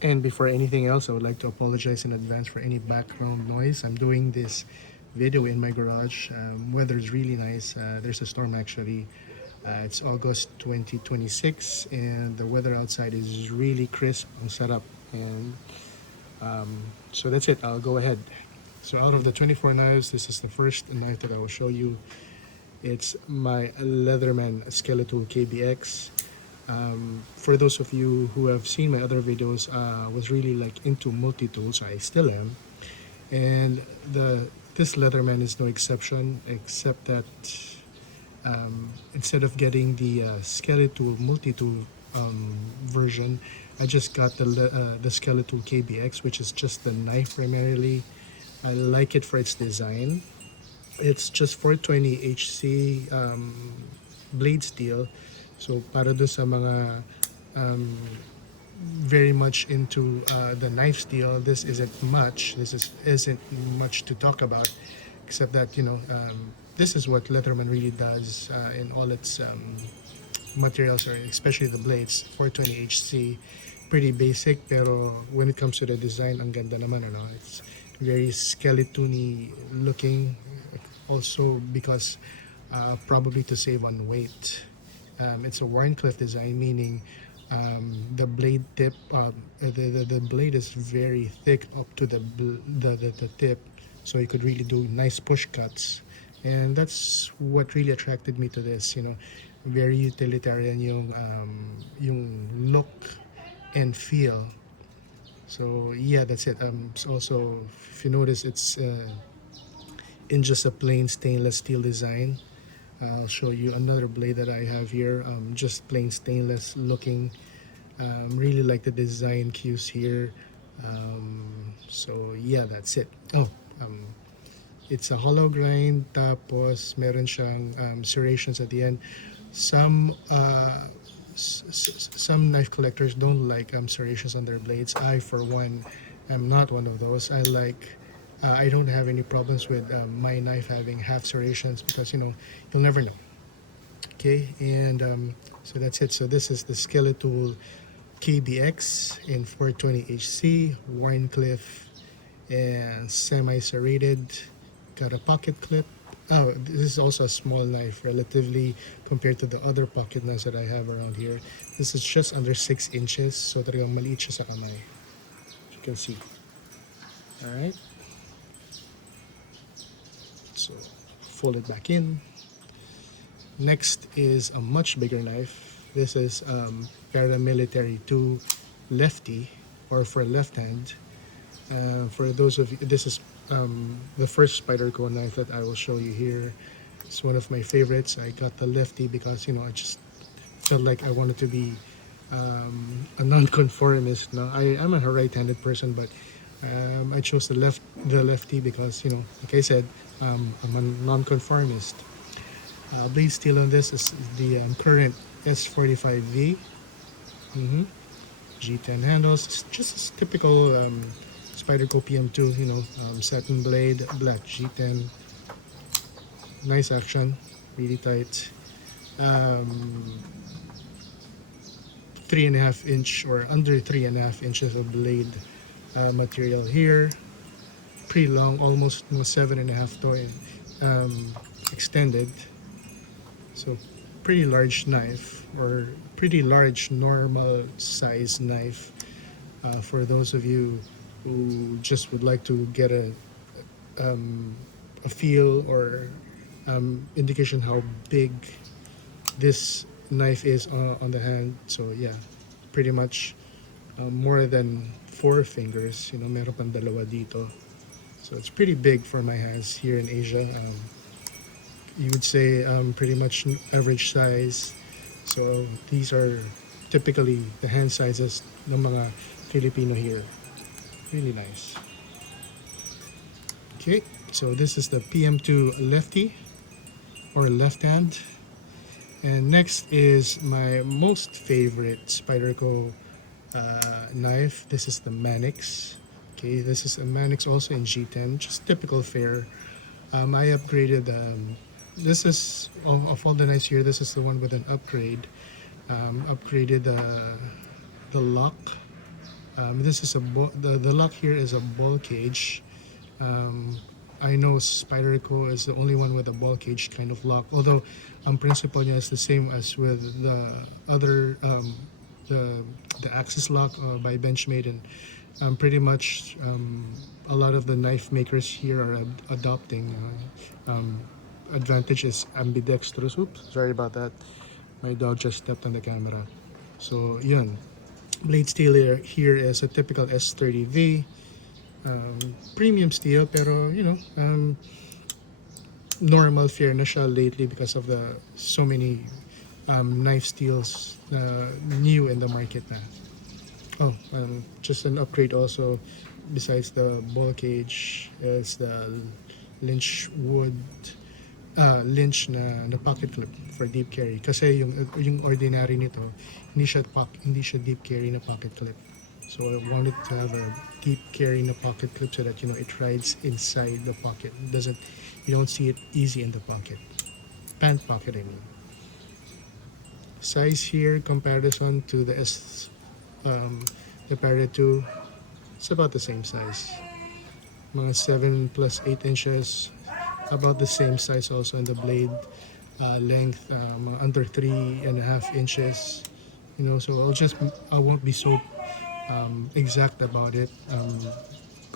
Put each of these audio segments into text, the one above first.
And before anything else, I would like to apologize in advance for any background noise. I'm doing this video in my garage. Weather is really nice. There's a storm actually. It's August 2026 and the weather outside is really crisp and sarap. And so that's it. I'll go ahead. So out of the 24 knives, this is the first knife that I will show you. It's my Leatherman Skeletool KBX. For those of you who have seen my other videos, I was really like into multi-tools. I still am, and this Leatherman is no exception, except that instead of getting the Skeletool multi-tool version, I just got the Skeletool KBX, which is just the knife primarily. I like it for its design. It's just 420 HC blade steel. So para do sa mga very much into the knife steel, this isn't much. Isn't much to talk about, except that this is what Leatherman really does in all its materials, or especially the blades. 420 HC, pretty basic, pero when it comes to the design, ang ganda naman, ano? It's very skeleton-y looking, also because probably to save on weight. It's a Warncliffe design, meaning the blade tip, the blade is very thick up to the tip, so you could really do nice push cuts, and that's what really attracted me to this. Very utilitarian yung look and feel. So yeah, that's it. So also, if you notice, it's in just a plain stainless steel design. I'll show you another blade that I have here, just plain stainless looking. Really like the design cues here. So yeah, that's it. It's a hollow grind, tapos meron siyang serrations at the end. Some knife collectors don't like serrations on their blades. I, for one, am not one of those. I don't have any problems with my knife having half serrations, because you'll never know. Okay, and so that's it. So this is the Skeletool KBX in 420 HC, Warncliffe, and semi-serrated. Got a pocket clip. Oh, this is also a small knife relatively compared to the other pocket knives that I have around here. This is just under 6 inches, so talagang maliit siya sa kamay. As you can see. Alright. So fold it back in. Next is a much bigger knife. This is Paramilitary 2 Lefty, or for left hand. For those of you, this is the first Spyderco knife that I will show you here. It's one of my favorites. I got the Lefty because I just felt like I wanted to be a non-conformist. Now I'm a right-handed person, but I chose the Lefty because like I said, I'm a non-conformist. Blade steel on this is the current S45V. G10 handles. It's just a typical Spyderco PM2, satin blade, black G10. Nice action, really tight. 3.5 inch or under 3.5 inches of blade material here. Pretty long, almost 7.5 to extended. So pretty large knife, or pretty large normal size knife, for those of you who just would like to get a feel or indication how big this knife is on the hand. So yeah, pretty much more than 4 fingers. Meron pang dalawa dito. So it's pretty big for my hands here in Asia. You would say pretty much average size. So these are typically the hand sizes ng mga Filipino here. Really nice. Okay, so this is the PM2 Lefty, or left hand. And next is my most favorite Spyderco knife. This is the Manix. Okay, this is a Manix also in G10, just typical fare. I upgraded. This is of all the knives here. This is the one with an upgrade. Upgraded the lock This is the lock here is a ball cage. I know Spyderco is the only one with a ball cage kind of lock, although principle niya is the same as with the other the Axis lock by Benchmade, and pretty much a lot of the knife makers here are adopting. Advantage is ambidextrous. Oops, sorry about that. My dog just stepped on the camera. So yun. Blade steel here is a typical S30V. Premium steel, pero you know, normal fare na siya lately because of the so many knife steels new in the market na. Oh, just an upgrade also. Besides the ball cage, is the lynch na pocket clip for deep carry. Kasi yung ordinary nito, hindi siya deep carry na pocket clip. So I wanted to have a deep carry na pocket clip so that, you know, it rides inside the pocket. You don't see it easy in the pocket. Pant pocket, I mean. Size here, comparison to the the Para 2, it's about the same size. Mga 7 plus 8 inches, about the same size also in the blade length, under 3.5 inches. You know, so I won't be so exact about it.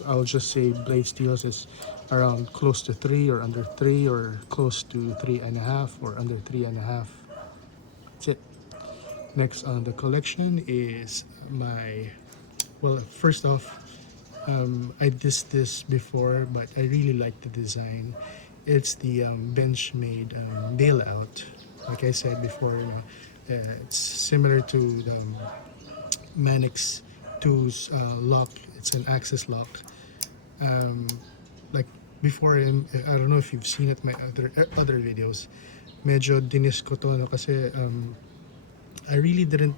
I'll just say blade steels is around close to 3 or under 3 or close to 3.5 or under 3.5. That's it. Next on the collection is first off, I dissed this before, but I really like the design. It's the Benchmade Bailout. Like I said before, it's similar to the Manix 2's lock. It's an Axis lock. Like before, I don't know if you've seen it my other videos. Medyo dinis ko to, no, kasi I really didn't.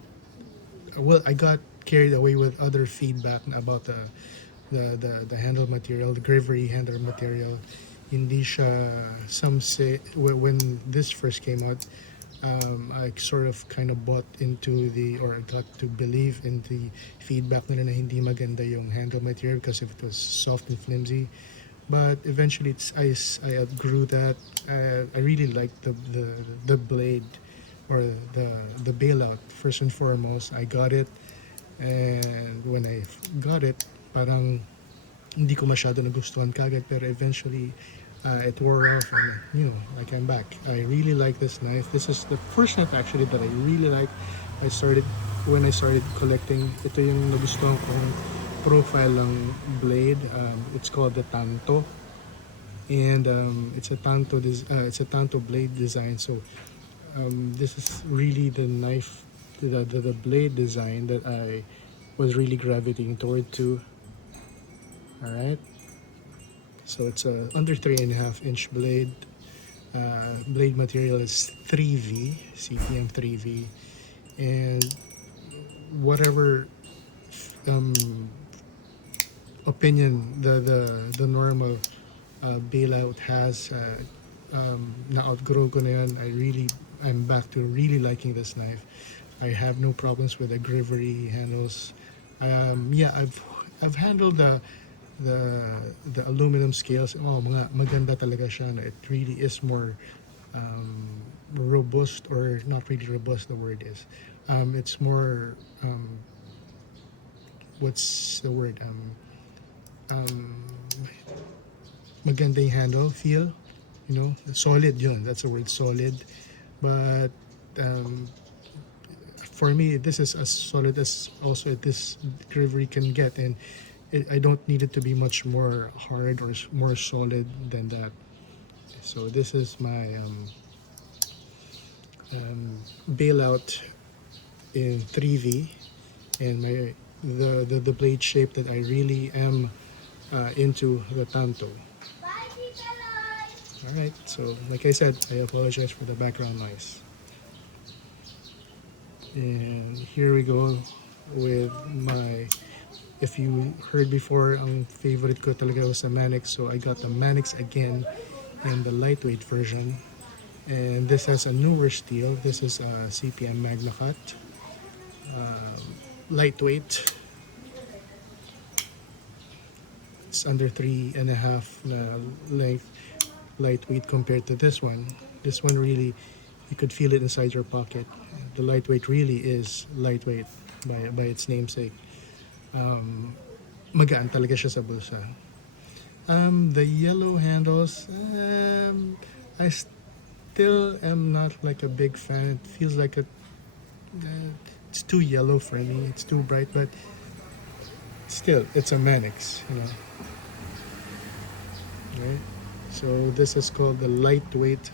Well, I got carried away with other feedback about the handle material, the grivery handle material. Hindi siya, some say, when this first came out, I sort of kind of bought into or got to believe in the feedback nila na hindi maganda yung handle material because it was soft and flimsy. But eventually, I outgrew that. I really liked the blade or the bailout. First and foremost, I got it, and when I got it, parang hindi ko masyado nagustuhan kagad, pero eventually it wore off, and you know, I came back. I really like this knife. This is the first knife actually that I really like. When I started collecting. Ito yung nagustuhan kong profile ng blade. It's called the Tanto, and it's a Tanto blade design. So this is really the knife, the blade design that I was really gravitating toward too. All right. So it's a under 3.5 inch blade. Blade material is 3V, CPM 3V, and whatever opinion the normal bailout has, na outgrow ko na yan. I'm back to really liking this knife. I have no problems with the grivery handles. Yeah, I've handled the aluminum scales. Maganda talaga siya. It really is more robust, or not really robust, the word is. It's more, what's the word? Maganda yung handle feel, you know, solid yun. That's the word, solid. But for me, this is as solid as also this grivery can get, and I don't need it to be much more hard or more solid than that. So this is my bailout in 3V, and the blade shape that I really am into, the Tanto. Alright, so like I said, I apologize for the background noise. And here we go with my, if you heard before, ang favorite ko talaga was the Manix, so I got the Manix again in the lightweight version. And this has a newer steel. This is a CPM magnacut, lightweight. it's under 3.5 length, lightweight compared to this one. This one really, you could feel it inside your pocket. The lightweight really is lightweight by its namesake. Magaan talaga siya sa bulsa. The yellow handles, I still am not like a big fan. It feels like it's too yellow for me. It's too bright, but still, it's a Manix, you know. Right? So this is called the lightweight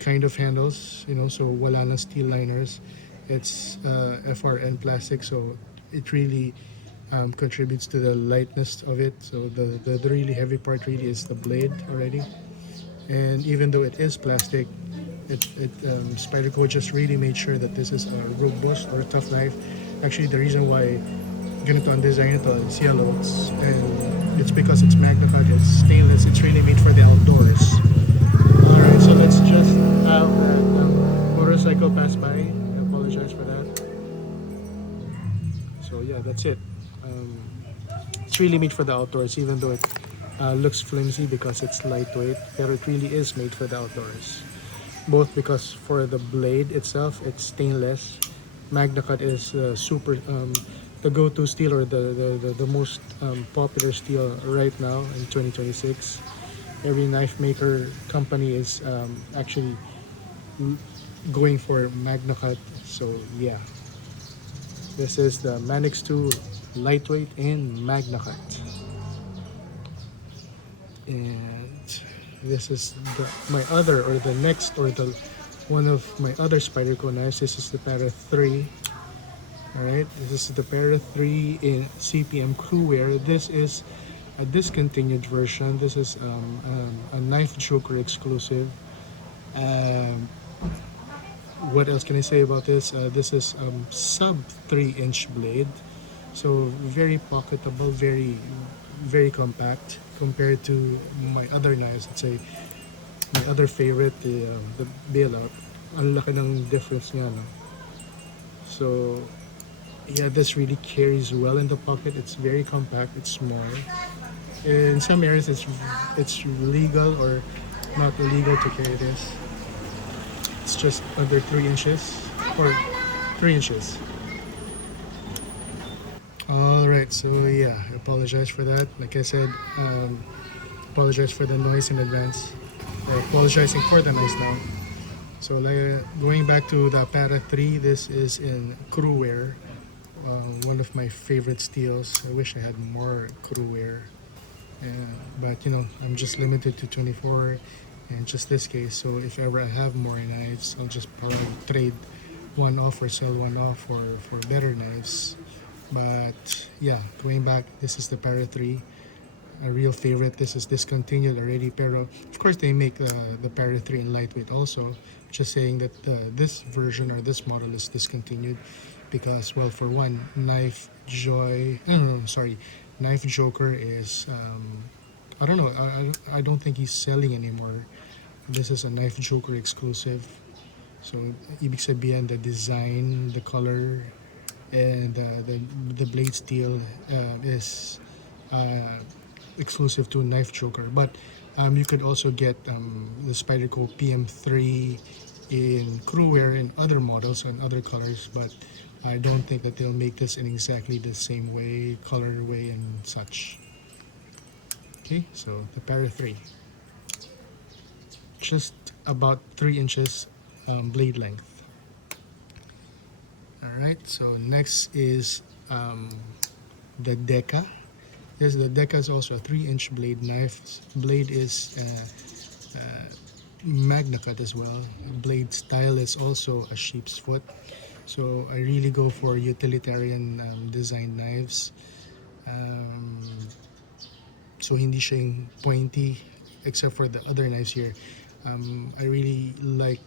kind of handles, you know. So wala na steel liners. It's FRN plastic, so it really contributes to the lightness of it. So the really heavy part really is the blade already. And even though it is plastic, Spyderco just really made sure that this is a robust or tough knife. Actually, the reason why ganito ang design ito is yellow, and it's because it's magnacut, it's stainless, it's really made for the outdoors. Alright, so let's just have that motorcycle pass by. I apologize for that. So yeah, that's it. It's really made for the outdoors, even though it looks flimsy because it's lightweight, but it really is made for the outdoors. Both because for the blade itself, it's stainless. magnacut is super the go-to steel, or the most popular steel right now in 2026. Every knife maker company is actually going for magnacut. So yeah, this is the Manix 2 lightweight and magnacut. And this is my other, or the next, or the one of my other Spyderco knives. This is the Para 3. Alright, this is the Para 3 in CPM cruwear. This is a discontinued version. This is a knife joker exclusive. What else can I say about this? This is sub 3-inch blade, so very pocketable, very compact compared to my other knives. Let's say my other favorite, the Bailout. Ang laki ng difference niya, no? So yeah, this really carries well in the pocket. It's very compact, it's small. In some areas it's legal or not illegal to carry this. It's just under 3 inches, or 3 inches. Alright, so yeah, I apologize for that. Like I said, apologize for the noise in advance. Apologizing for the noise now. So like, going back to the Para 3, this is in cruwear. One of my favorite steels. I wish I had more cruwear, but you know, I'm just limited to 24 in just this case. So if ever I have more knives, I'll just probably trade one off or sell one off for better knives. But yeah, going back, this is the Para 3, a real favorite. This is discontinued already, pero of course they make the Para 3 in lightweight also. Just saying that this version or this model is discontinued because, well, for one, Knife Joker is I don't know, I don't think he's selling anymore. This is a Knife Joker exclusive. So ibig sabihin, the design, the color, and the blade steel is exclusive to Knife Joker. But you could also get the Spyderco PM3 in cruwear in other models and other colors, but I don't think that they'll make this in exactly the same way, colorway and such. Okay, so the Para 3, just about 3 inches blade length. Alright, so next is the Deka. Yes, the Deka is also a 3-inch blade knife. Blade is magnacut as well. Blade style is also a sheep's foot. So I really go for utilitarian design knives. So hindi siya yung pointy, except for the other knives here. I really like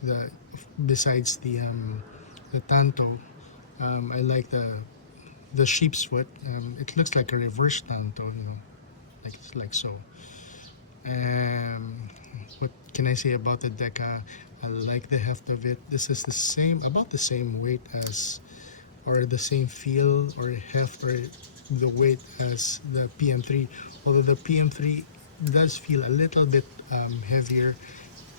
besides the tanto, I like the sheep's foot. It looks like a reverse tanto, you know, like so. What can I say about the Deka? I like the heft of it. This is about the same weight as, or the same feel or heft, or the weight as the PM3, although the PM3 does feel a little bit heavier.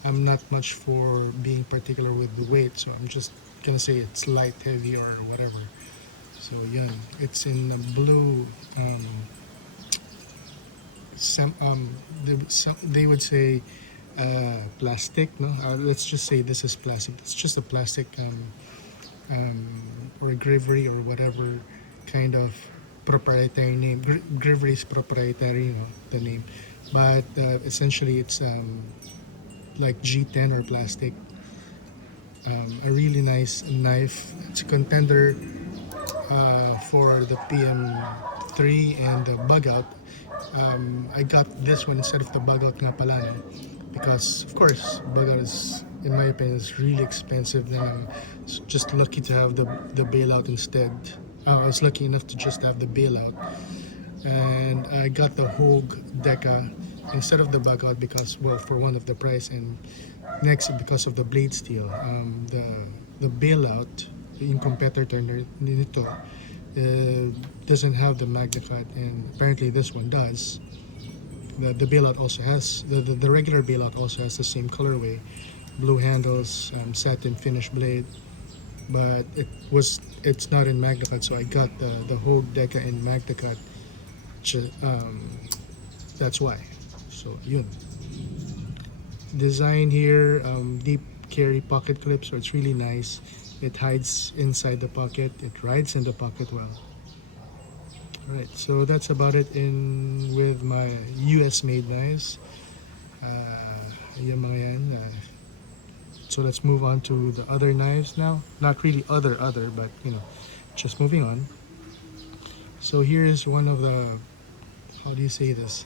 I'm not much for being particular with the weight, so I'm just gonna say it's light, heavy, or whatever. So yeah, it's in a blue. They would say plastic. No, let's just say this is plastic. It's just a plastic or gravery or whatever kind of proprietary name. Gravery is proprietary, you know, the name, but essentially it's like G10 or plastic. A really nice knife. It's a contender for the PM3 and the bug out. I got this one instead of the bug out nga pala, no? Because of course bug out is, in my opinion, is really expensive. Then I'm just lucky to have the bailout instead. I was lucky enough to just have the bailout, and I got the Hogue Deka instead of the bug out because, well, for one of the price, and next because of the blade steel. The bailout, yung competitor nito, doesn't have the magnacut, and apparently this one does. The bailout also has the regular bailout also has the same colorway, blue handles, satin finish blade, but it's not in magnacut, so I got the Hogue Deka in magnacut. That's why. So yun. Design here, deep carry pocket clip, so it's really nice. It hides inside the pocket, it rides in the pocket well. Alright, so that's about it in with my US made knives. Yan mga yan. So let's move on to the other knives now. Not really other, but you know, just moving on. So here is one of the, how do you say this?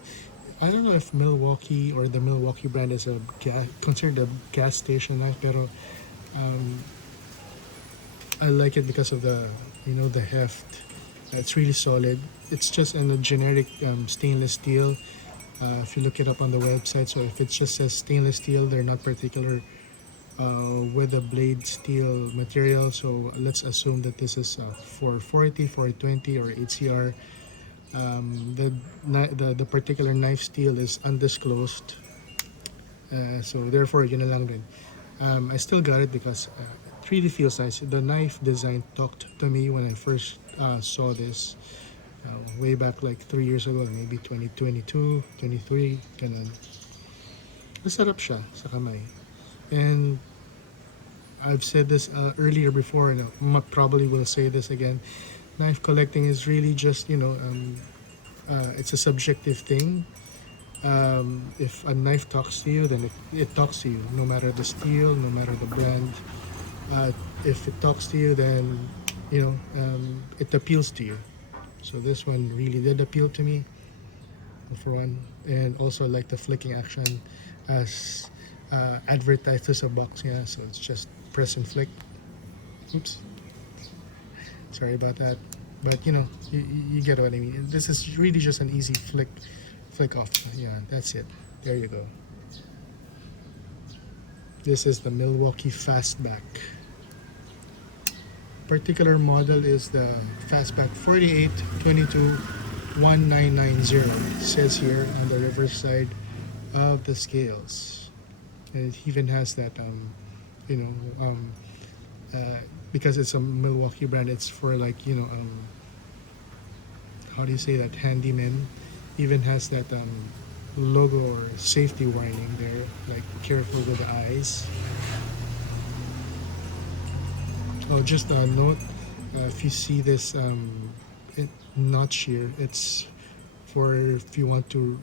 I don't know if Milwaukee or the Milwaukee brand is considered a gas station knife, pero I like it because of the, you know, the heft. It's really solid. It's just in a generic stainless steel. If you look it up on the website, so if it just says stainless steel, they're not particular with the blade steel material. So let's assume that this is 440, 420, or 8CR. The particular knife steel is undisclosed. So therefore, yun na lang rin. I still got it because it really feels nice. The knife design talked to me when I first saw this way back like 3 years ago, maybe 2022, 23, ganun. Masarap siya sa kamay. And I've said this earlier before, and I probably will say this again. Knife collecting is really just, you know, it's a subjective thing. If a knife talks to you, then it talks to you, no matter the steel, no matter the brand. If it talks to you, then, you know, it appeals to you. So this one really did appeal to me, for one. And also I like the flicking action as advertised as a box, yeah. So it's just press and flick. Oops. Sorry about that. But you know, you get what I mean. This is really just an easy flick off. Yeah, that's it. There you go. This is the Milwaukee Fastback. Particular model is the Fastback 48221990. It says here on the reverse side of the scales. And it even has that you know, because it's a Milwaukee brand, it's for like, you know, how do you say that, handyman. Even has that logo or safety warning there, like careful with the eyes. Oh, just a note, if you see this notch here, it's for if you want to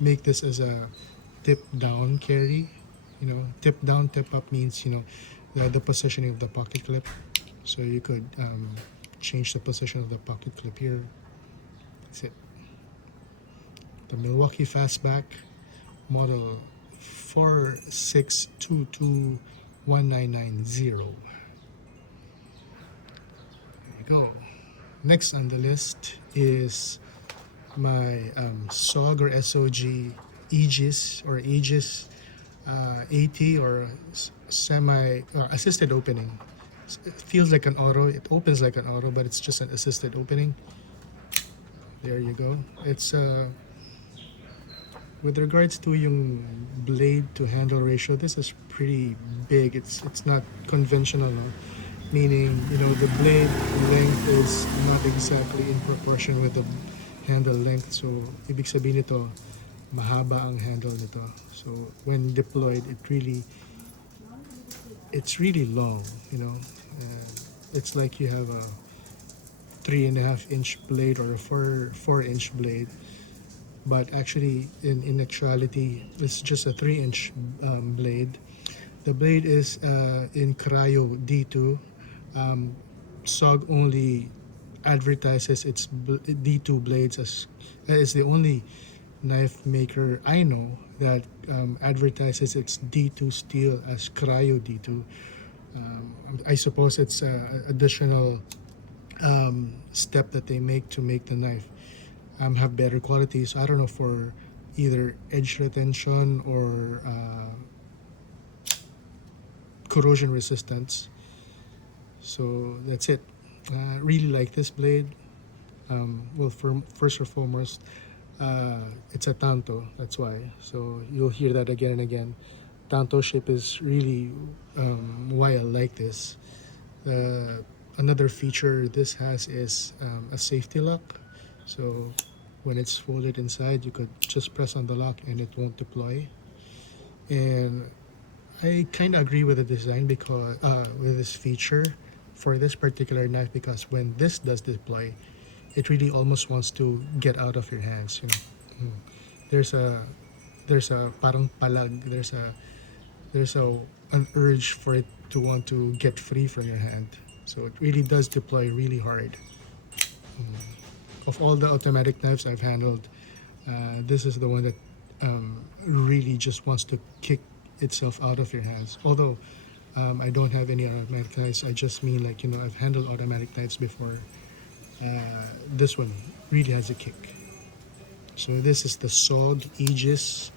make this as a tip down carry. You know, tip down, tip up means, you know, the positioning of the pocket clip. So you could change the position of the pocket clip here. That's it. The Milwaukee Fastback model 46221990. There you go. Next on the list is my SOG or SOG Aegis or Aegis AT or semi assisted opening. It feels like an auto. It opens like an auto, but it's just an assisted opening. There you go. It's with regards to yung blade to handle ratio, this is pretty big. It's not conventional, no? Meaning, you know, the blade length is not exactly in proportion with the handle length. So, ibig sabihin nito, mahaba ang handle nito. So, when deployed, it's really long, you know. It's like you have a 3.5-inch blade or a 4-inch blade, but actually in actuality it's just a 3-inch blade. The blade is in cryo D2. SOG only advertises its D2 blades as is the only knife maker I know that advertises its D2 steel as cryo D2. I suppose it's an additional step that they make to make the knife have better quality. So I don't know, for either edge retention or corrosion resistance. So that's it. Really like this blade. Well, first and foremost, it's a tanto, that's why. So you'll hear that again and again. Tanto shape is really why I like this. Another feature this has is a safety lock. So when it's folded inside, you could just press on the lock and it won't deploy. And I kind of agree with the design because with this feature for this particular knife, because when this does deploy, it really almost wants to get out of your hands. You know, there's a parang palag. There's an urge for it to want to get free from your hand. So it really does deploy really hard. Of all the automatic knives I've handled, this is the one that really just wants to kick itself out of your hands. Although I don't have any automatic knives, I just mean, like, you know, I've handled automatic knives before. This one really has a kick. So this is the SOG Aegis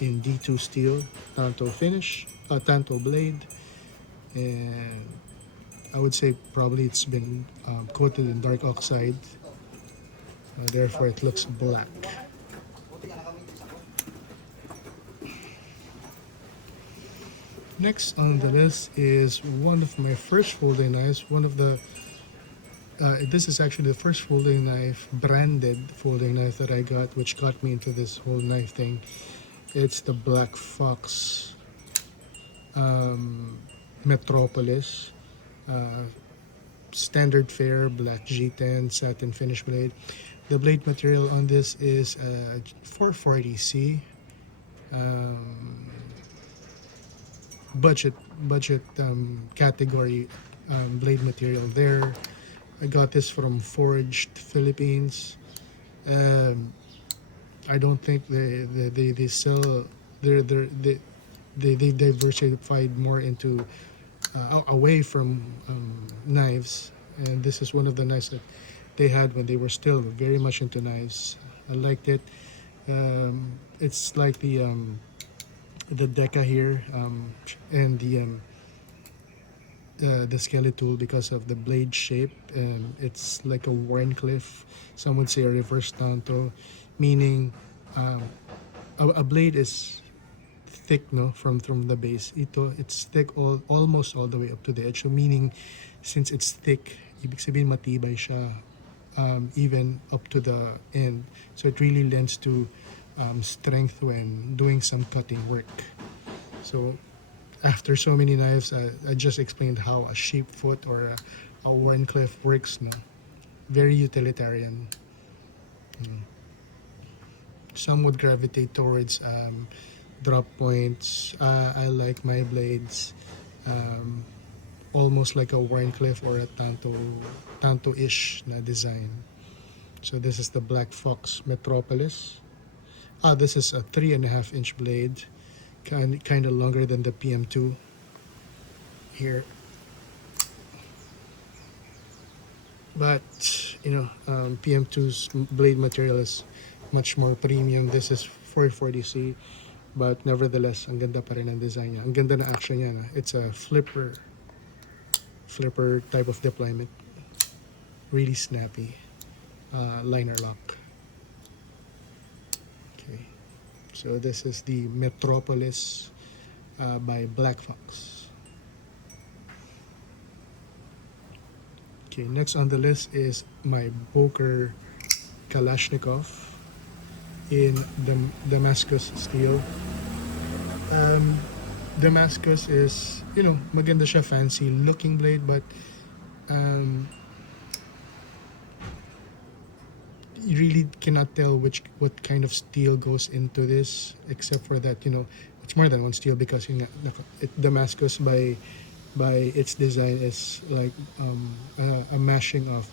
in D2 steel, tanto finish, tanto blade, and I would say probably it's been coated in dark oxide, therefore it looks black. Next on the list is one of my first folding knives. This is actually the first folding knife, branded folding knife that I got, which got me into this whole knife thing. It's the Black Fox Metropolis, standard fare, black G10 satin finish blade. The blade material on this is 440C. Budget category blade material there. I got this from Forged Philippines. I don't think they sell. They diversified more into away from knives, and this is one of the knives that they had when they were still very much into knives. I liked it. It's like the Deka here, and the Skeletool, because of the blade shape, and it's like a Wharncliffe. Some would say a reverse tanto, meaning a blade is thick, no, from the base. It's thick almost all the way up to the edge. So meaning, since it's thick, ibig sabihin matibay siya, even up to the end. So it really lends to strength when doing some cutting work. So after so many knives, I just explained how a sheepfoot or a Wharncliffe works, no? Very utilitarian. Some would gravitate towards drop points. I like my blades almost like a Wharncliffe or a tanto-ish na design. So this is the Black Fox Metropolis. This is a 3.5-inch blade, kind of longer than the PM2 here. But you know, PM2's blade material is much more premium. This is 440C, but nevertheless, ang ganda pa rin ang design niya. Ang ganda na action niya. It's a flipper type of deployment. Really snappy. Liner lock. So this is the Metropolis by Black Fox. Okay, next on the list is my Boker Kalashnikov in the Damascus steel. Damascus is, maganda siya, fancy looking blade, but you really cannot tell what kind of steel goes into this, except for that, it's more than one steel, because Damascus by its design is like a mashing of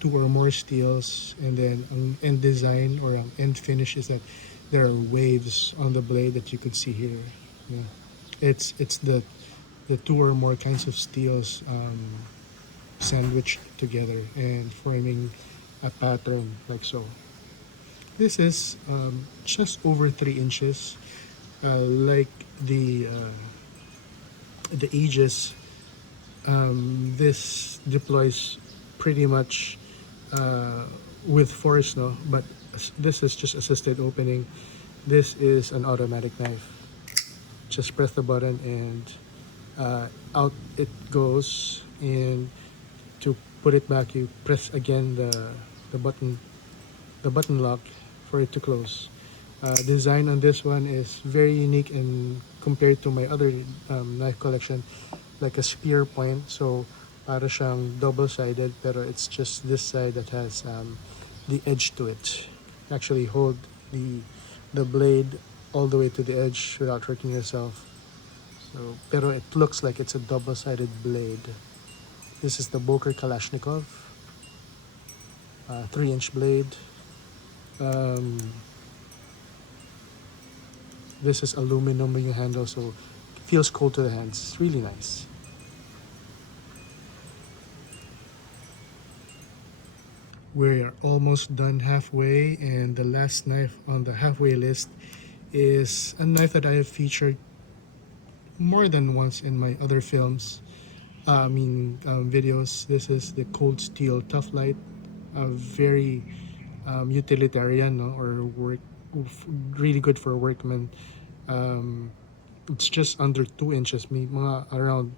two or more steels, and then ang end design or ang end finish is that there are waves on the blade that you could see here. Yeah. It's the two or more kinds of steels sandwiched together and forming a pattern like so. This is just over 3 inches, like the Aegis. This deploys pretty much with force, no, but this is just assisted opening. This is an automatic knife. Just press the button and out it goes, and to put it back you press again the button lock for it to close. Design on this one is very unique, and compared to my other knife collection, like a spear point, so para siyang double-sided, pero it's just this side that has the edge to it. Actually hold the blade all the way to the edge without hurting yourself. So, pero it looks like it's a double-sided blade. This is the Boker Kalashnikov, 3-inch blade. This is aluminum ring handle, so it feels cold to the hands. It's really nice. We're almost done halfway, and the last knife on the halfway list is a knife that I have featured more than once in my other films. Videos. This is the Cold Steel TuffLite, a very utilitarian, no, or really good for workmen. It's just under 2 inches, mga around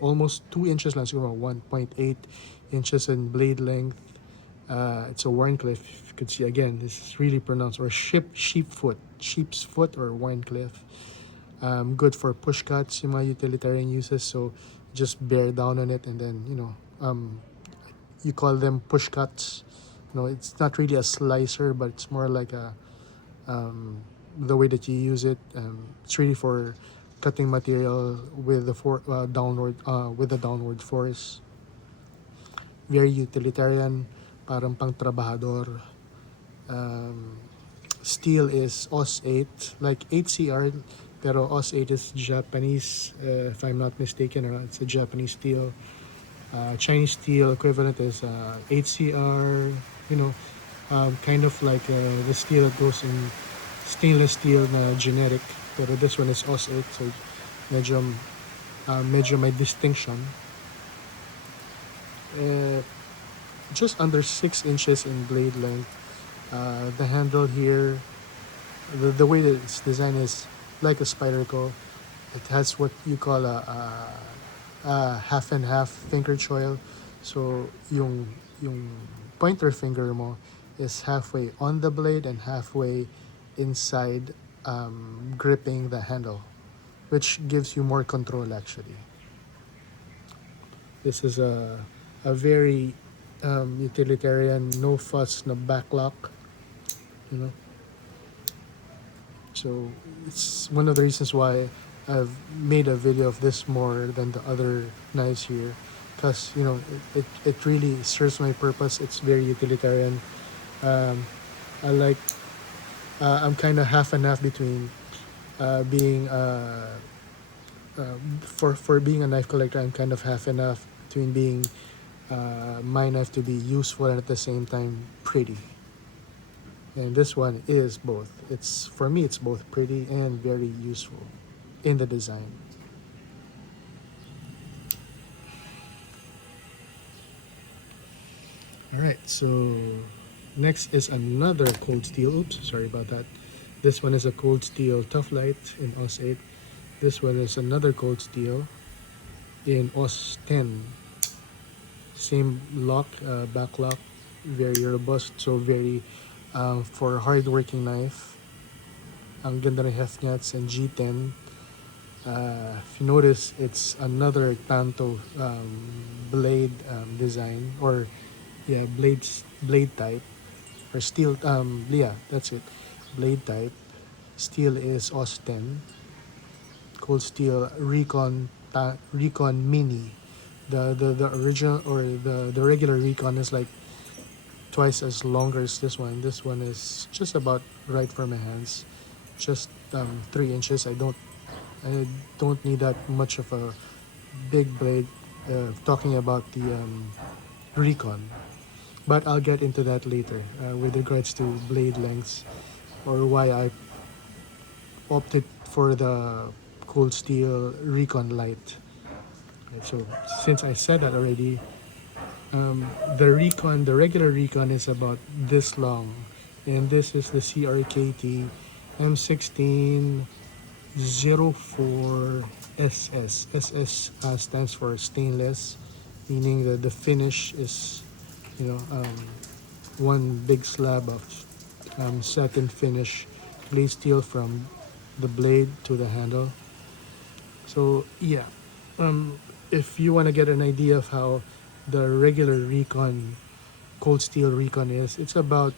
almost 2 inches lang, siguro 1.8 inches in blade length. It's a Wharncliffe. If you could see again, this is really pronounced, or sheep's foot or Wharncliffe. Good for push cuts, yung mga utilitarian uses. So just bear down on it, and then you call them push cuts. It's not really a slicer, but it's more like the way that you use it. It's really for cutting material with the downward force. Very utilitarian, parang pang trabahador. Steel is OS 8, like 8CR, pero OS 8 is Japanese, if I'm not mistaken, or it's a Japanese steel. Chinese steel equivalent is 8CR, kind of like the steel that goes in stainless steel na generic, pero this one is OS 8, so medyo may distinction. Just under 6 inches in blade length. The handle here, the way that it's designed is like a Spyderco. It has what you call a half and half finger choil. So yung pointer finger mo is halfway on the blade and halfway inside, gripping the handle, which gives you more control actually. This is a very utilitarian, no fuss, no backlock, So it's one of the reasons why I've made a video of this more than the other knives here, because it really serves my purpose. It's very utilitarian. I'm kind of half and half between being for being a knife collector. I'm kind of half and half between being my knife to be useful and at the same time pretty. And this one is both. For me it's both pretty and very useful in the design. Alright, so Next is another cold steel. Oops, sorry about that. This one is a cold steel TuffLite in OS 8. This one is another cold steel in OS 10. Same lock, back lock, very robust, so very for hard working knife. Ang ganda ng heft nuts and G10. If you notice, it's another Tanto blade design, or yeah, blade type, or steel. Yeah, that's it. Blade type. Steel is OS 10. Cold steel Recon Mini. The original, or the regular Recon is like twice as longer as this one. This one is just about right for my hands, just 3 inches. I don't need that much of a big blade. Talking about the Recon, but I'll get into that later with regards to blade lengths, or why I opted for the cold steel Recon Light. So since I said that already, the regular Recon is about this long, and this is the CRKT M16-04ss. SS stands for stainless, meaning that the finish is, one big slab of satin finish, blade steel from the blade to the handle. So yeah, if you want to get an idea of how the regular Recon, cold steel Recon is, it's about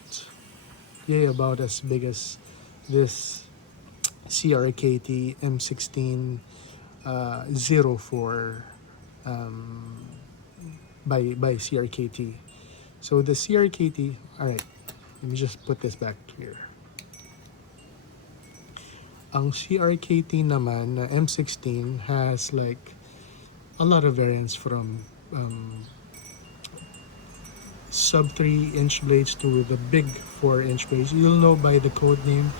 as big as this CRKT M16-04 by CRKT. So the CRKT, alright, let me just put this back here. Ang CRKT naman na M16 has like a lot of variants, from sub 3-inch blades to the big 4-inch blades. You'll know by the code name.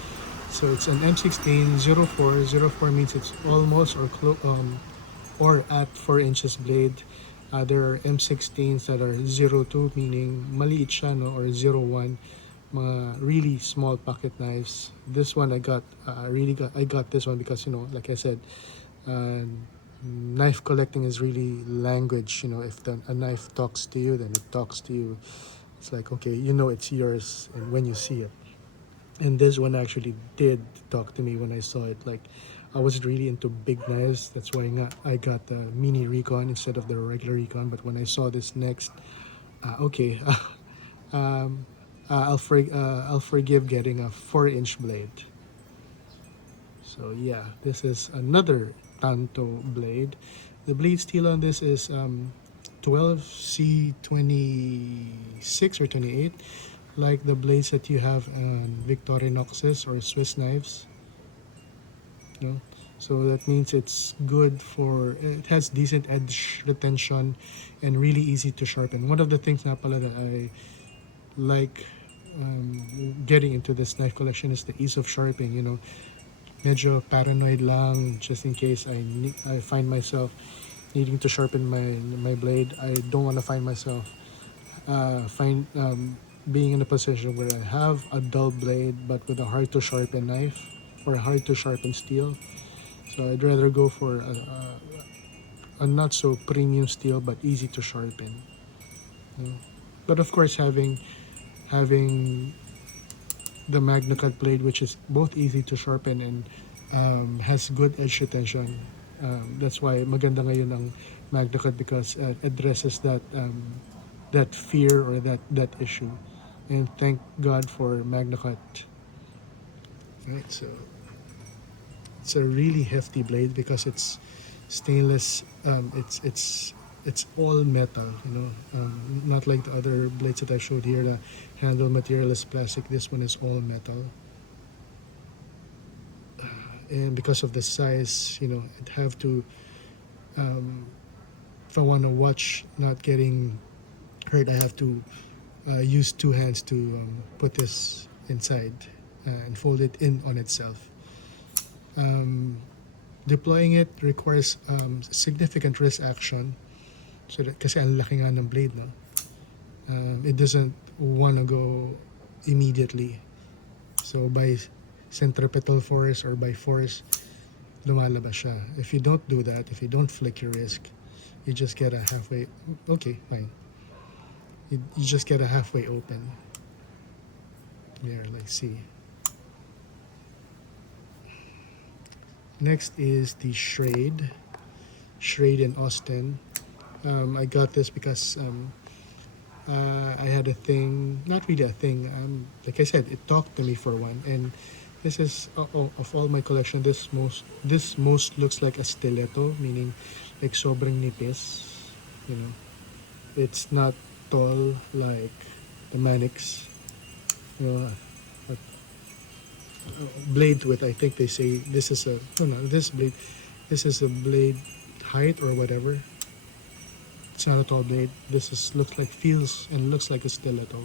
So it's an M16-04. 04 means it's almost or at 4 inches blade. There are M16s that are 02, meaning maliit siya, no? Or 01, mga really small pocket knives. This one I got this one because, like I said, knife collecting is really language. If a knife talks to you, then it talks to you. It's like, okay, it's yours, and when you see it. And this one actually did talk to me when I saw it. Like, I was really into big knives. That's why I got the mini Recon instead of the regular Recon. But when I saw this next, okay, I'll forgive getting a 4-inch blade. So yeah, this is another Tanto blade. The blade steel on this is 12C26 or 28, like the blades that you have on Victorinoxes or Swiss knives. So that means it's good it has decent edge retention and really easy to sharpen. One of the things na pala that I like getting into this knife collection is the ease of sharpening. Medyo paranoid lang, just in case I find myself needing to sharpen my blade. I don't want to find myself being in a position where I have a dull blade but with a hard to sharpen knife or hard to sharpen steel. So I'd rather go for a not so premium steel but easy to sharpen. But of course, having the magnacut blade, which is both easy to sharpen and has good edge retention. That's why maganda ngayon ang magnacut, because it addresses that fear or that issue. And thank God for magnacut. Right, so it's a really hefty blade because it's stainless. It's all metal, not like the other blades that I showed here. The handle material is plastic. This one is all metal. And because of the size, I'd have to, if I want to watch not getting hurt, I have to use 2 hands to put this inside and fold it in on itself. Deploying it requires significant wrist action. So that, kasi ang laki nga ng blade, no? It doesn't want to go immediately. So by centripetal force or by force, lumalabas siya. If you don't do that, if you don't flick your wrist, you just get a halfway, okay, fine. You just get a halfway open. There, let's see. Next is the Schrade in Austin. I got this because I had a thing, not really a thing. Like I said, it talked to me for one, and this is of all my collection. This most looks like a stiletto, meaning like sobrang nipis. You know, it's not tall like the Manix. You know, blade width. I think they say this is a this blade. This is a blade height or whatever. It's not a tall blade. This is feels and looks like a stiletto.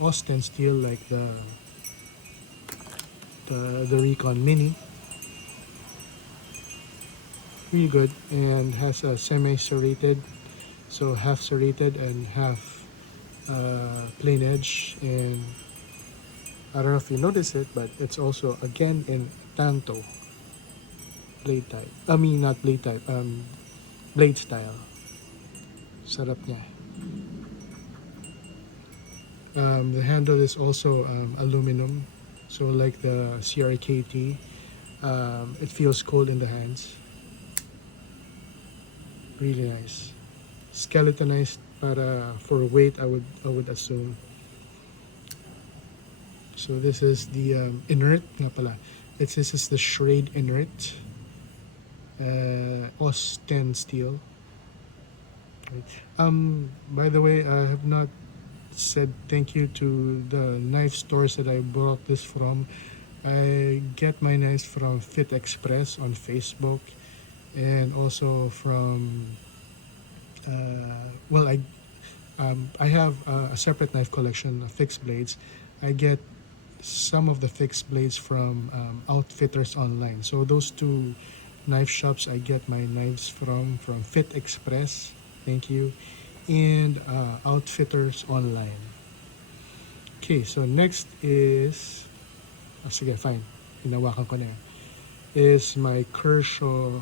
Austin steel like the Recon Mini. Really good, and has a semi-serrated, so half serrated and half plain edge. And I don't know if you notice it, but it's also again in tanto blade type. I mean not blade type, blade style. Sarap niya. The handle is also aluminum, so like the CRKT, it feels cold in the hands. Really nice. Skeletonized for weight, I would assume. So this is the Inert nga pala. This is the Schrade Inert, Austin steel. By the way, I have not said thank you to the knife stores that I bought this from. I get my knives from Fit Express on Facebook, and also from I have a separate knife collection of fixed blades. I get some of the fixed blades from Outfitters online. So those two knife shops I get my knives from Fit Express, thank you, and Outfitters online. Okay, so next is sige, fine, hinawakan ko na yan, is my Kershaw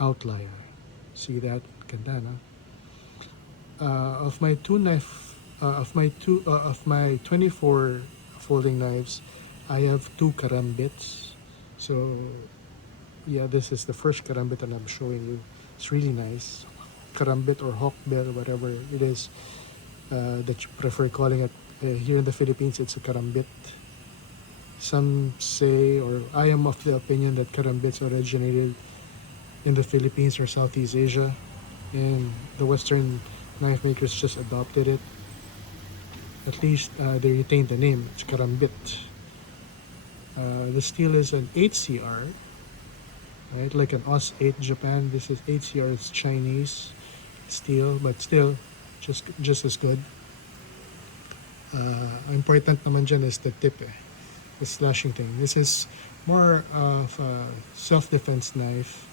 Outlier. See that? Ganda, no? Of my 24 folding knives, I have 2 karambits. So yeah, this is the first karambit that I'm showing you. It's really nice. Karambit or hawkbill, whatever it is that you prefer calling it. Here in the Philippines, it's a karambit. Some say, or I am of the opinion, that karambits originated in the Philippines or Southeast Asia, and the Western knife makers just adopted it. At least they retained the name. It's karambit. The steel is an 8CR, right? Like an OS 8 Japan. This is 8CR. It's Chinese steel, but still just as good. Important naman dyan is the tip, the slashing thing. This is more of a self-defense knife.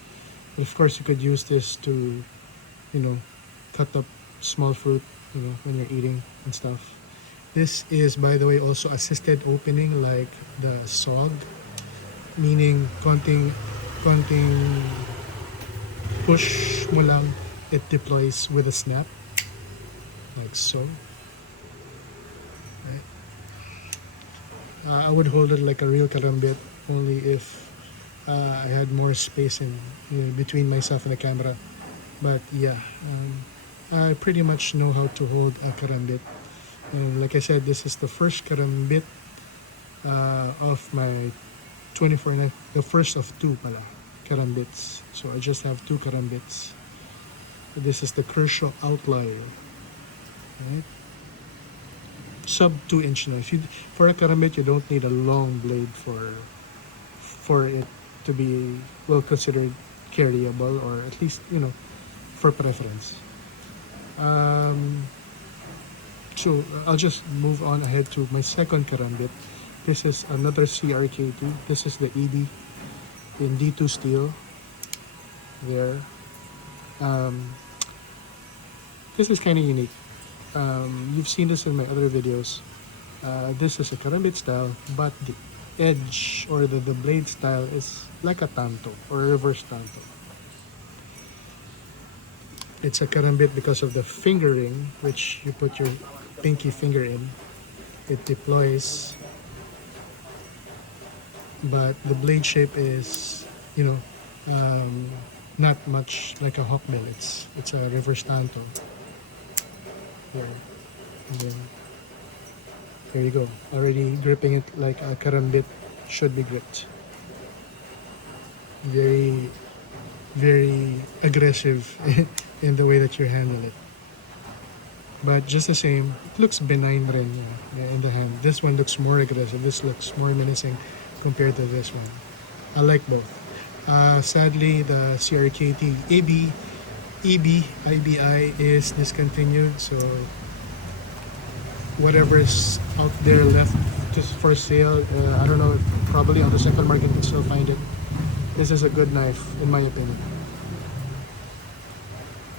But of course, you could use this to, cut up small fruit, when you're eating and stuff. This is, by the way, also assisted opening like the SOG, meaning konting push mo lang, it deploys with a snap, like so. Right. I would hold it like a real karambit, only if I had more space in between myself and the camera. But yeah, I pretty much know how to hold a karambit. And like I said, this is the first karambit of my 24 knife, the first of 2 pala karambits. So I just have 2 karambits. This is the Kershaw Outlier, right? Sub 2-inch knife. For a karambit, you don't need a long blade for it to be well considered carryable, or at least for preference. So I'll just move on ahead to my second karambit. This is another CRKT. This is the Ibi in D2 steel. There. This is kind of unique. You've seen this in my other videos. This is a karambit style, but the edge or the blade style is like a tanto or a reverse tanto. It's a karambit because of the fingering, which you put your pinky finger in. It deploys, but the blade shape is, you know, not much like a hawk bill. It's a reverse tanto. Here. And then, there you go. Already gripping it like a karambit should be gripped. Very, very aggressive in the way that you handle it. But just the same, it looks benign rin, in the hand. This one looks more aggressive. This looks more menacing compared to this one. I like both. Sadly, the CRKT Ibi is discontinued, so whatever is out there left just for sale, I don't know, probably on the second market you can still find it. This is a good knife, in my opinion.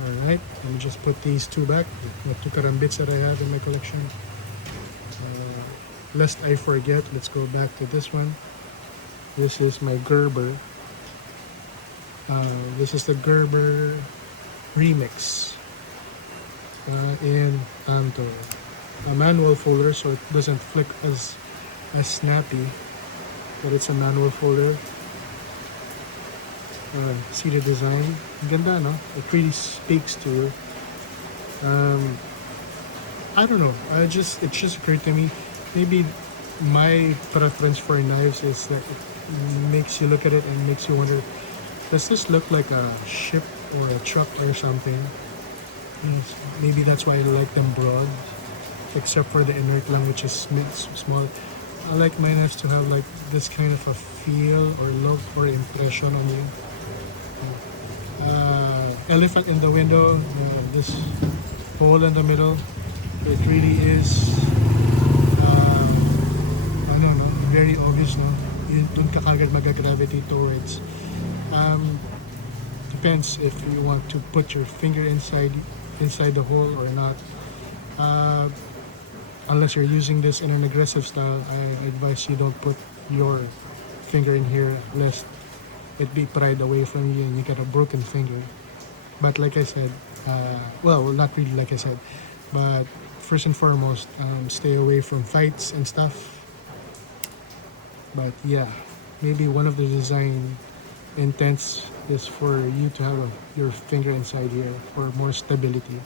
Alright, let me just put these two back, the two karambits that I have in my collection. Lest I forget, let's go back to this one. This is my Gerber. This is the Gerber Remix in tanto. A manual folder, so it doesn't flick as snappy, but it's a manual folder. See the design? Ganda, no? It really speaks to you. I don't know. It just occurred to me. Maybe my preference for knives is that it makes you look at it and makes you wonder, does this look like a ship or a truck or something? Maybe that's why I like them broad, except for the inert lang, which is small. I like my knives to have like this kind of a feel or look or impression on you. Elephant in the window, this hole in the middle, it really is, I don't know, very obvious, no? Yun dun ka kagad mag-gravity towards. Depends if you want to put your finger inside the hole or not. Unless you're using this in an aggressive style, I advise you don't put your finger in here, lest it be pried away from you and you get a broken finger. But like I said, well, not really like I said, but first and foremost, stay away from fights and stuff. But yeah, maybe one of the design intents is for you to have your finger inside here for more stability.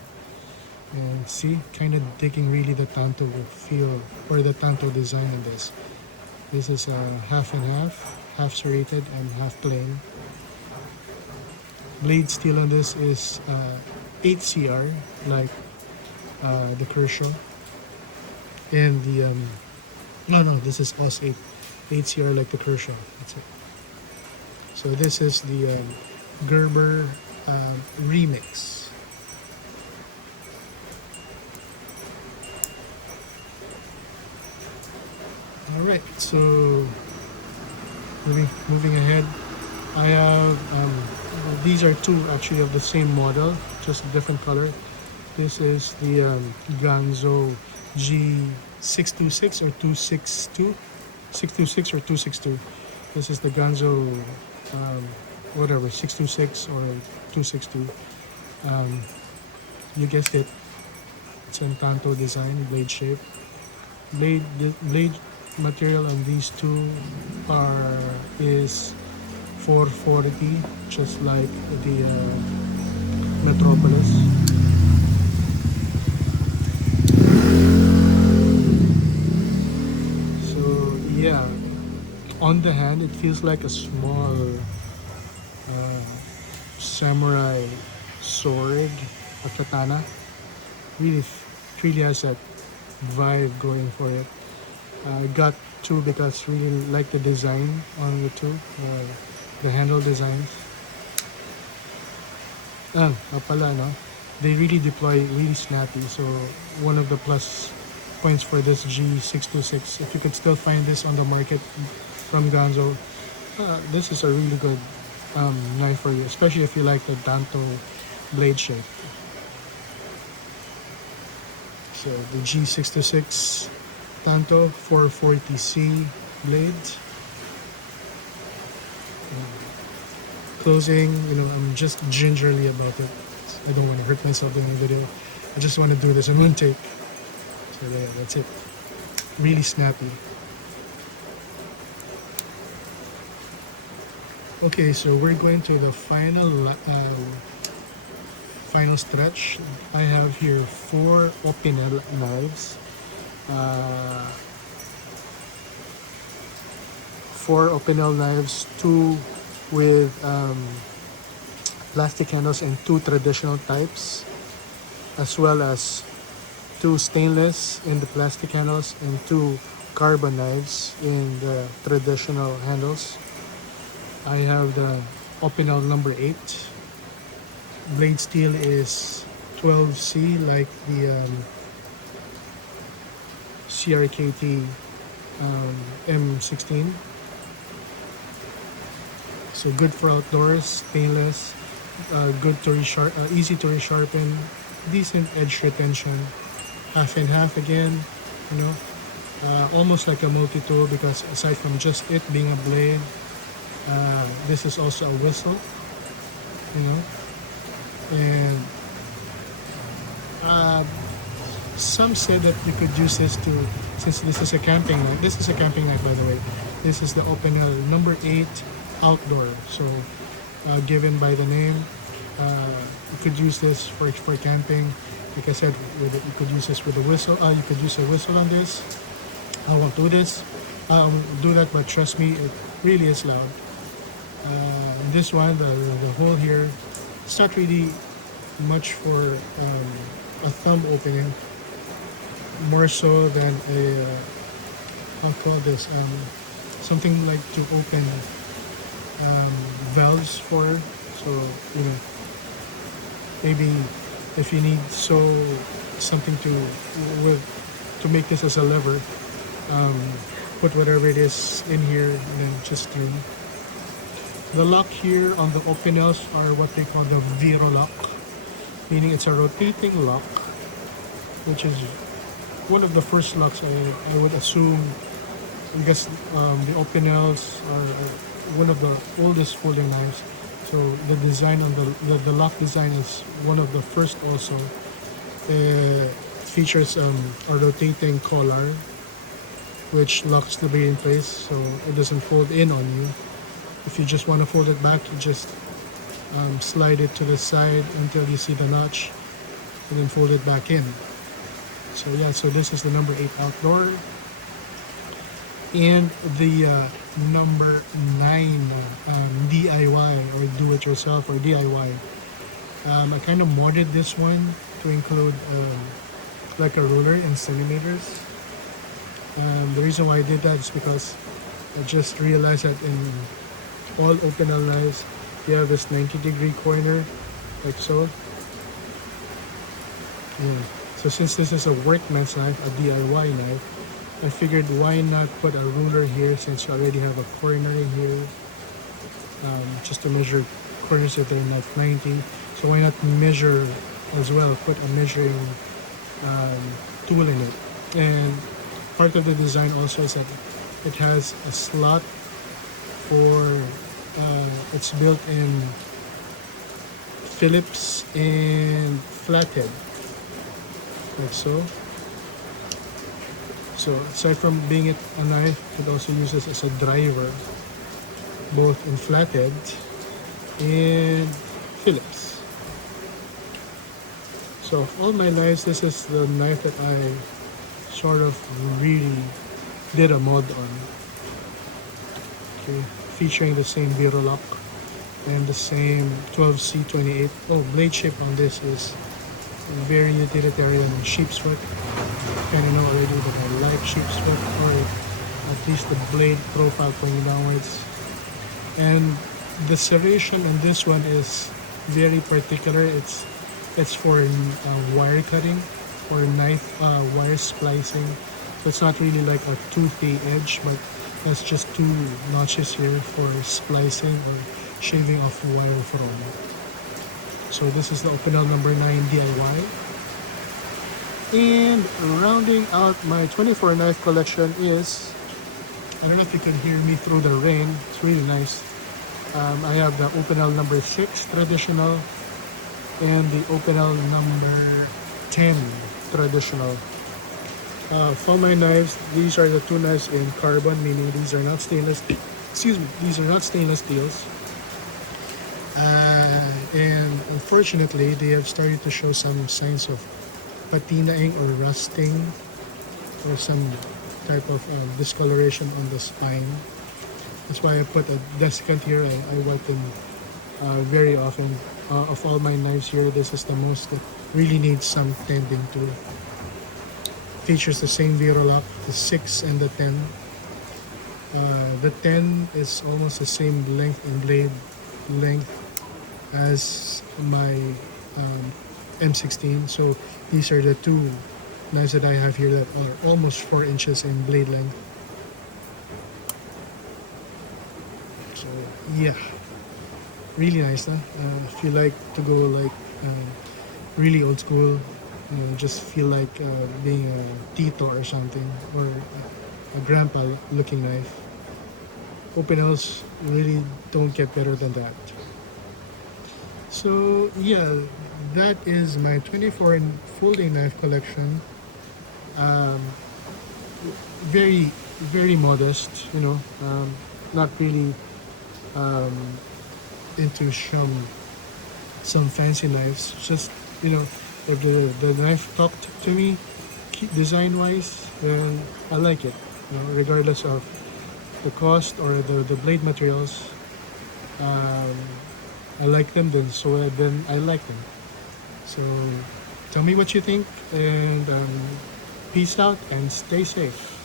And see, kind of digging really the tanto feel or the tanto design in this. This is a half and half serrated and half plain. Blade steel on this is 8CR, like the Kershaw. And the, no, this is also 8CR like the Kershaw. That's it. So this is the Gerber Remix. Alright, so moving ahead, I have these are two actually of the same model, just a different color. This is the Ganzo G626 or 262, 626 or 262. This is the Ganzo whatever, 626 or 262. You guessed it, it's a tanto design, blade shape. Blade material on these two is 440, just like the Metropolis. So yeah, on the hand it feels like a small samurai sword, a katana. Really has that vibe going for it. Got two because really like the design on the two, the handle designs. Pala, no? They really deploy really snappy, so one of the plus points for this G626, if you could still find this on the market from Ganzo, this is a really good knife for you, especially if you like the tanto blade shape. So the G626 Tanto 440C blade. Closing, I'm just gingerly about it. I don't want to hurt myself in the video. I just want to do this in one take. So yeah, that's it. Really snappy. Okay, so we're going to the final stretch. I have here 4 Opinel knives. 4 Opinel knives, 2 with plastic handles and 2 traditional types, as well as 2 stainless in the plastic handles and 2 carbon knives in the traditional handles. I have the Opinel number 8. Blade steel is 12C, like the CRKT M16. So good for outdoors, stainless, good to easy to resharpen, decent edge retention, half and half again, almost like a multi-tool, because aside from just it being a blade, this is also a whistle, and some said that you could use this since this is a camping knife. This is a camping knife, by the way. This is the Opinel number 8 outdoor. So given by the name, you could use this for camping. Like I said, you could use this with a whistle. You could use a whistle on this. I won't do this. I won't do that, but trust me, it really is loud. This one, the hole here, it's not really much for a thumb opening, more so than a, I'll call this, something like to open valves for. So, maybe if you need something to make this as a lever, put whatever it is in here and then just do. The lock here on the Opinels are what they call the Vero lock, meaning it's a rotating lock, which is one of the first locks I would assume, because the Opinels are one of the oldest folding knives. So the design on the lock design is one of the first also. Features a rotating collar, which locks the blade in place so it doesn't fold in on you. If you just want to fold it back, you just slide it to the side until you see the notch and then fold it back in. So yeah, so this is the number 8 outdoor. And the number 9 DIY, or do-it-yourself, or DIY. I kind of modded this one to include like a ruler in centimeters. The reason why I did that is because I just realized that in all Opinel knives, you have this 90-degree corner, like so. So since this is a workman's knife, a DIY knife, I figured why not put a ruler here, since you already have a corner in here, just to measure corners if they're not 90. So why not measure as well, put a measuring tool in it. And part of the design also is that it has a slot for, it's built in Phillips and flathead, like so. So aside from being a knife, it also uses as a driver, both in flathead and Phillips. So of all my knives, this is the knife that I sort of really did a mod on. Okay, featuring the same Vero lock and the same 12C28. Oh, blade shape on this is very utilitarian, sheep's foot. And you know already that I like sheep's foot, or at least the blade profile pointing downwards. And the serration on this one is very particular. It's for wire cutting or knife wire splicing. So it's not really like a toothy edge, but that's just 2 notches here for splicing or shaving off wire from. So this is the Opinel number 9 DIY. And rounding out my 24 knife collection is, I don't know if you can hear me through the rain, it's really nice. I have the Opinel number 6 traditional and the Opinel number 10 traditional. For my knives, these are the two knives in carbon, meaning these are not stainless, excuse me, these are not stainless steels. And unfortunately, they have started to show some signs of patinaing or rusting or some type of discoloration on the spine. That's why I put a desiccant here and I wipe them very often. Of all my knives here, this is the most that really needs some tending to. Features the same Vero lock, the 6 and the 10. The 10 is almost the same length and blade length as my M16. So these are the two knives that I have here that are almost 4 inches in blade length. So yeah, really nice, huh? If you like to go like really old school, just feel like being a tito or something, or a grandpa looking knife. Opinels really don't get better than that. So yeah, that is my 24 folding knife collection. Very, very modest, not really into some fancy knives. Just, if the knife talked to me design wise, then I like it, regardless of the cost or the blade materials. I like them, then I like them. So tell me what you think, and peace out and stay safe.